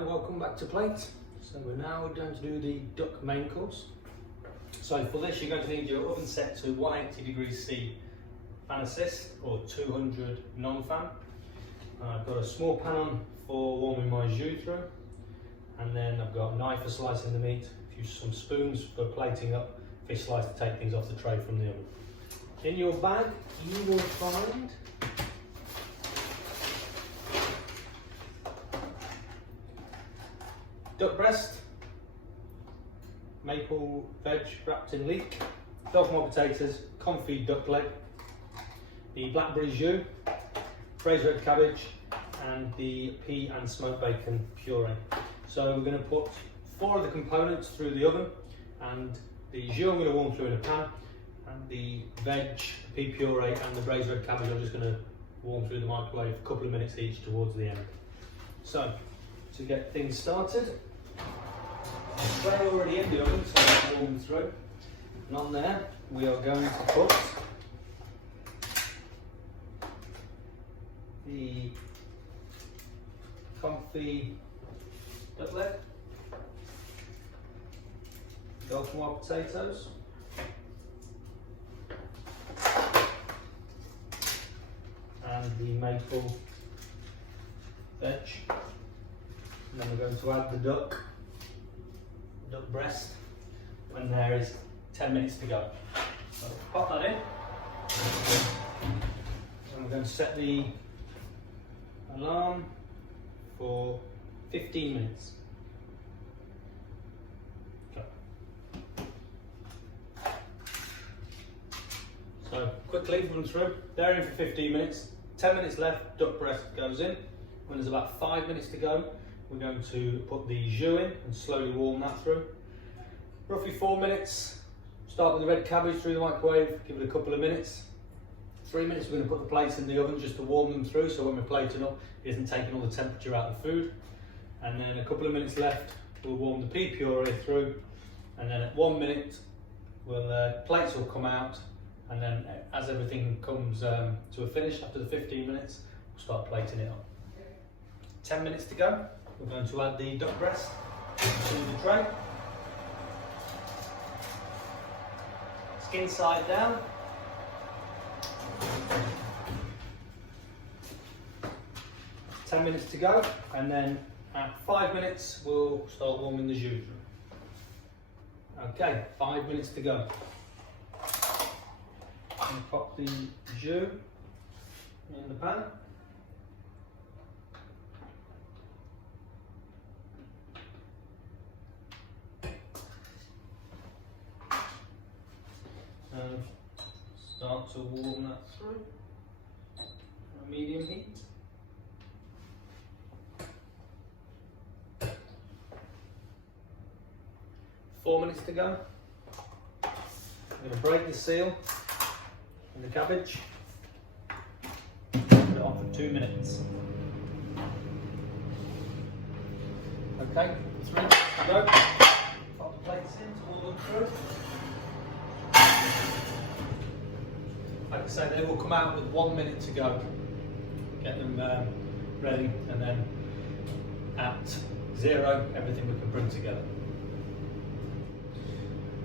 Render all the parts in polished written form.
Hi, welcome back to Plate. So we're now going to do the duck main course. So for this you're going to need your oven set to 180 degrees C fan assist or 200 non-fan. I've got a small pan on for warming my jus through, and then I've got a knife for slicing the meat, some spoons for plating up fish slice to take things off the tray from the oven. In your bag you will find duck breast, maple veg wrapped in leek, Belgian potatoes, confit duck leg, the blackberry jus, braised red cabbage, and the pea and smoked bacon puree. So we're going to put 4 of the components through the oven, and the jus I'm going to warm through in a pan, and the veg, pea puree and the braised red cabbage I'm just going to warm through the microwave a couple of minutes each towards the end. So to get things started, tray already in the oven, so it's warm through, and on there we are going to put the confit duck leg, Belgian wild potatoes, and the maple veg, and then we're going to add the duck breast when there is 10 minutes to go. So pop that in, and we're going to set the alarm for 15 minutes. Okay. So quickly run through, they're in for 15 minutes, 10 minutes left, duck breast goes in. When there's about 5 minutes to go, we're going to put the jus in and slowly warm that through. Roughly 4 minutes, start with the red cabbage through the microwave, give it a couple of minutes. 3 minutes we're going to put the plates in the oven just to warm them through, so when we're plating up it isn't taking all the temperature out of the food. And then a couple of minutes left, we'll warm the pea puree through, and then at 1 minute plates will come out, and then as everything comes to a finish after the 15 minutes, we'll start plating it up. 10 minutes to go, we're going to add the duck breast to the tray. Skin side down. It's 10 minutes to go, and then at 5 minutes we'll start warming the jus through. Okay, 5 minutes to go. And pop the jus in the pan. And start to warm that through at medium heat. Four minutes to go. I'm going to break the seal in the cabbage. Put it on for 2 minutes. Okay, 3 minutes to go. Pop the plates in to warm them through. Like I say, they will come out with 1 minute to go. Get them ready, and then at 0, everything we can bring together.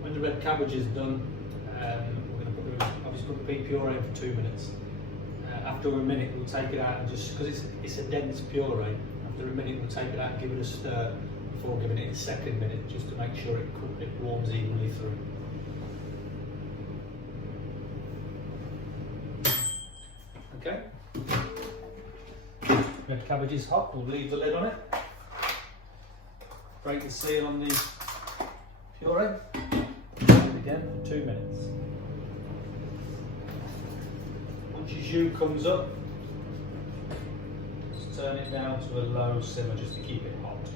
When the red cabbage is done, we're going to obviously put the pea puree in for 2 minutes. After a minute, we'll take it out, and just because it's a dense puree, after a minute we'll take it out and give it a stir before giving it a second minute, just to make sure it warms evenly through. Okay, red cabbage is hot, we'll leave the lid on it, break the seal on the puree, and again for 2 minutes. Once your jus comes up, just turn it down to a low simmer just to keep it hot.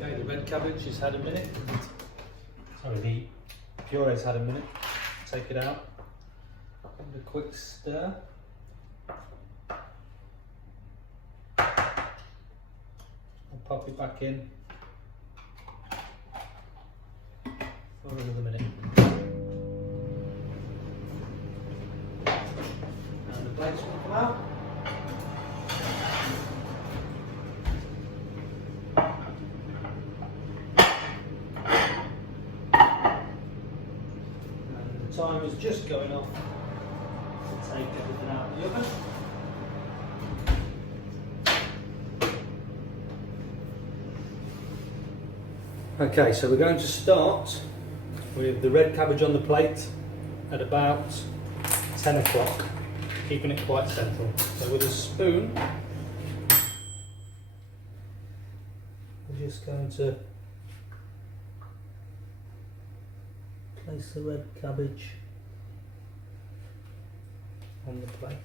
Okay, the red cabbage has had a minute, sorry, the puree's had a minute. Take it out, give it a quick stir. I'll pop it back in for another minute. And the plates will come out. timer's just going off to take everything out of the oven. Okay, so we're going to start with the red cabbage on the plate at about 10 o'clock, keeping it quite central. So with a spoon, we're just going to place the red cabbage on the plate.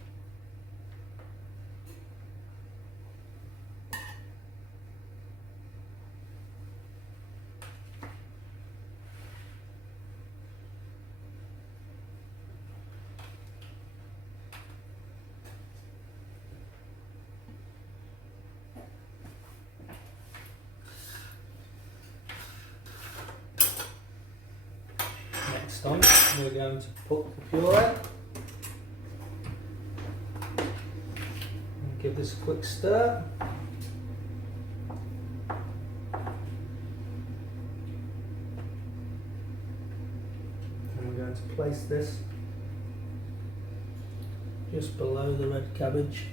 Next on, we're going to put the puree and give this a quick stir. And we're going to place this just below the red cabbage.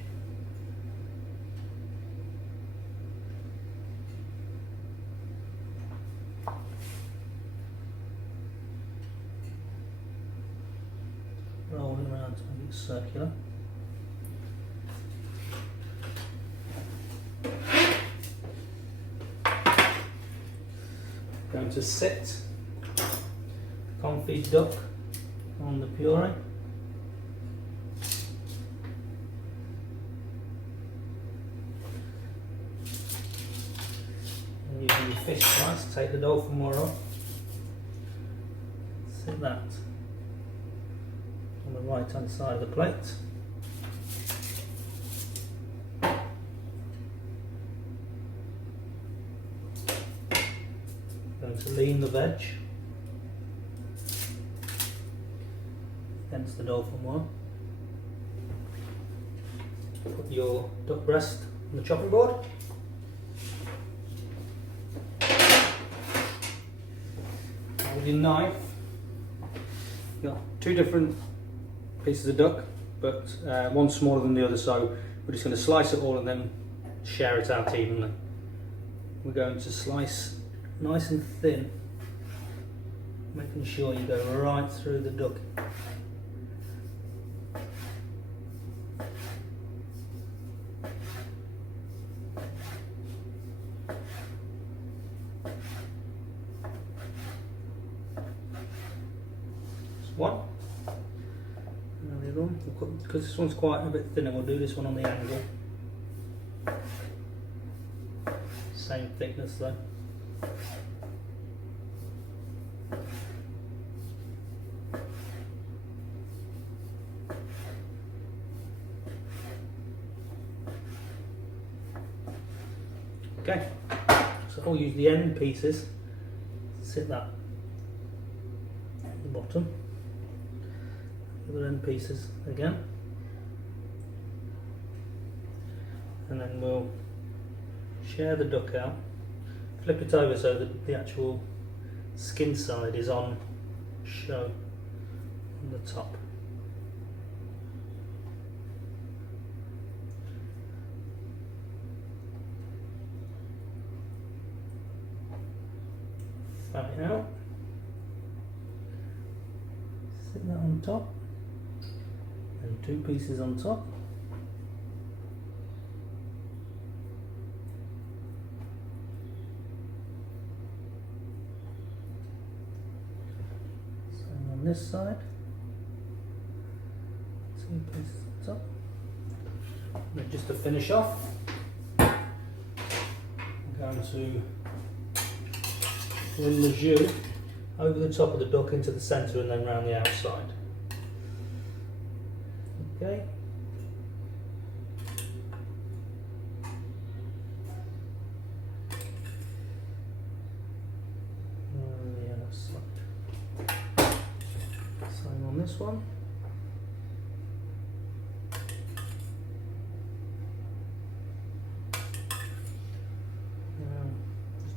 Rolling around to make it circular. Going to sit confit duck on the puree. And using the fish slice, take the dauphinoise off. Sit that on the right hand side of the plate. Going to lean the veg against the dauphinoise. Put your duck breast on the chopping board. Now with your knife, you've got two different pieces of duck, but one smaller than the other, so we're just going to slice it all and then share it out evenly. We're going to slice nice and thin, making sure you go right through the duck. Just one. Because this one's quite a bit thinner, we'll do this one on the angle. Same thickness though. Okay, so I'll use the end pieces, sit that at the bottom. The end pieces again, and then we'll share the duck out, flip it over so that the actual skin side is on show on the top. Fan it out, sit that on top. And two pieces on top. Same on this side. Two pieces on top. And then just to finish off, I'm going to run the jus over the top of the duck into the centre and then round the outside. Okay. The other side. Same on this one.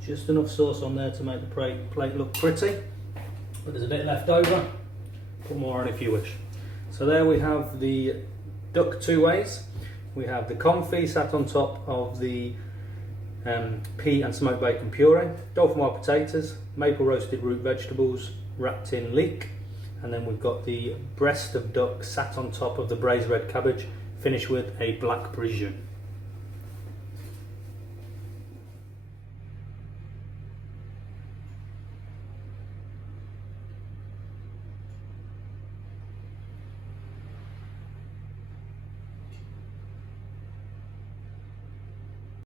There's just enough sauce on there to make the plate look pretty, but there's a bit left over, Put more on if you wish. So there we have the duck two ways. We have the confit sat on top of the pea and smoked bacon puree, dolphin wild potatoes, maple roasted root vegetables wrapped in leek, and then we've got the breast of duck sat on top of the braised red cabbage, finished with a black Parisian.